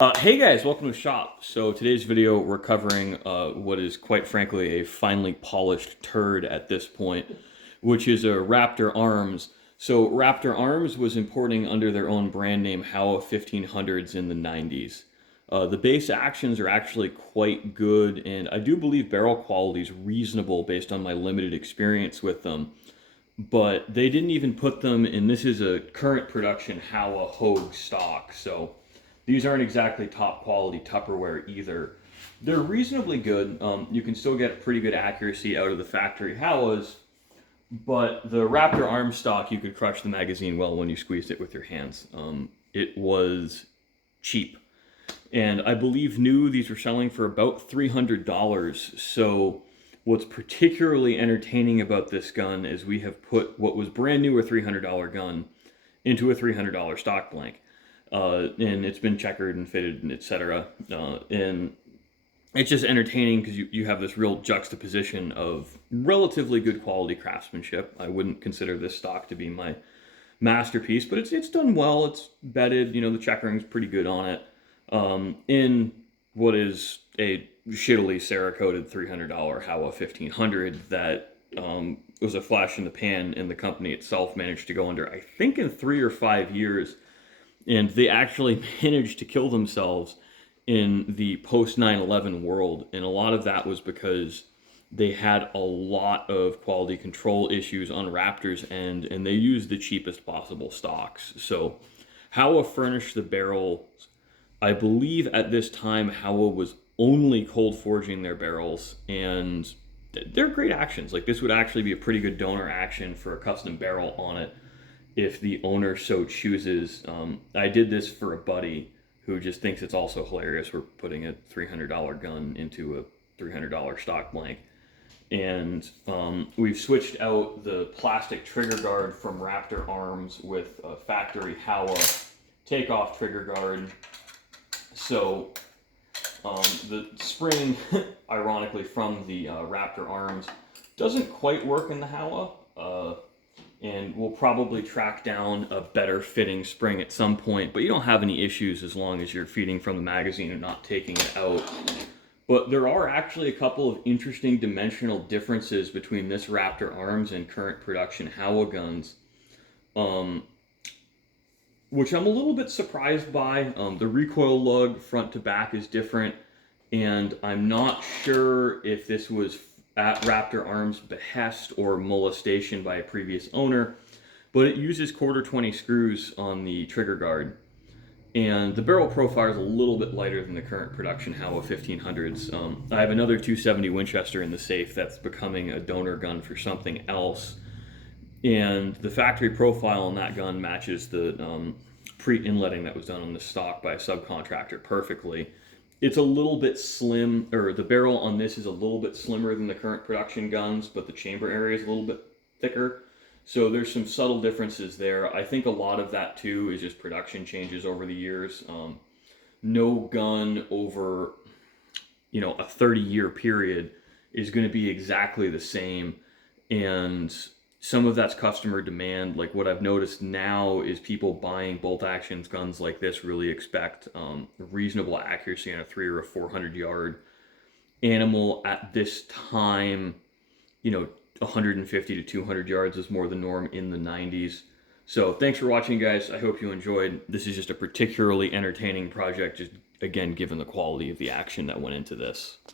Hey guys, welcome to the shop. So today's video we're covering what is quite frankly a finely polished turd at this point, which is a Raptor Arms. So Raptor Arms was importing under their own brand name Howa 1500s in the 90s. The base actions are actually quite good, and I do believe barrel quality is reasonable based on my limited experience with them. But they didn't even put them in, this is a current production Howa Hogue stock, so these aren't exactly top quality Tupperware either. They're reasonably good. You can still get pretty good accuracy out of the factory Howas, but the Raptor arm stock, you could crush the magazine well when you squeezed it with your hands. It was cheap. And I believe new, these were selling for about $300. So what's particularly entertaining about this gun is we have put what was brand new a $300 gun into a $300 stock blank. And it's been checkered and fitted and etc. And it's just entertaining because you have this real juxtaposition of relatively good quality craftsmanship. I wouldn't consider this stock to be my masterpiece, but it's done well. It's bedded. You know, the checkering's pretty good on it. In what is a shittily Cerakoted $300 Howa 1500 that was a flash in the pan, and the company itself managed to go under, I think, in 3 or 5 years. And they actually managed to kill themselves in the post 9/11 world. And a lot of that was because they had a lot of quality control issues on Raptor's end, and they used the cheapest possible stocks. So Howa furnished the barrels. I believe at this time Howa was only cold forging their barrels, and they're great actions. Like, this would actually be a pretty good donor action for a custom barrel on it if the owner so chooses. I did this for a buddy who just thinks it's also hilarious. We're putting a $300 gun into a $300 stock blank. And we've switched out the plastic trigger guard from Raptor Arms with a factory Howa takeoff trigger guard. So the spring, ironically, from the Raptor Arms doesn't quite work in the Howa. And we'll probably track down a better fitting spring at some point, but you don't have any issues as long as you're feeding from the magazine and not taking it out. But there are actually a couple of interesting dimensional differences between this Raptor Arms and current production Howa guns, which I'm a little bit surprised by. The recoil lug front to back is different, and I'm not sure if this was at Raptor Arms' behest or molestation by a previous owner, but it uses 1/4 20 screws on the trigger guard, and the barrel profile is a little bit lighter than the current production Howa 1500s. I have another 270 Winchester in the safe that's becoming a donor gun for something else, and the factory profile on that gun matches the pre-inletting that was done on the stock by a subcontractor perfectly. It's a little bit slim, or the barrel on this is a little bit slimmer than the current production guns, but the chamber area is a little bit thicker. So there's some subtle differences there. I think a lot of that too is just production changes over the years. No gun over, a 30-year period is going to be exactly the same. And some of that's customer demand. Like, what I've noticed now is people buying bolt action guns like this really expect reasonable accuracy on a 300 or a 400 yard animal. At this time, 150 to 200 yards is more the norm in the 90s. So thanks for watching, guys. I hope you enjoyed. This is just a particularly entertaining project, just again, given the quality of the action that went into this.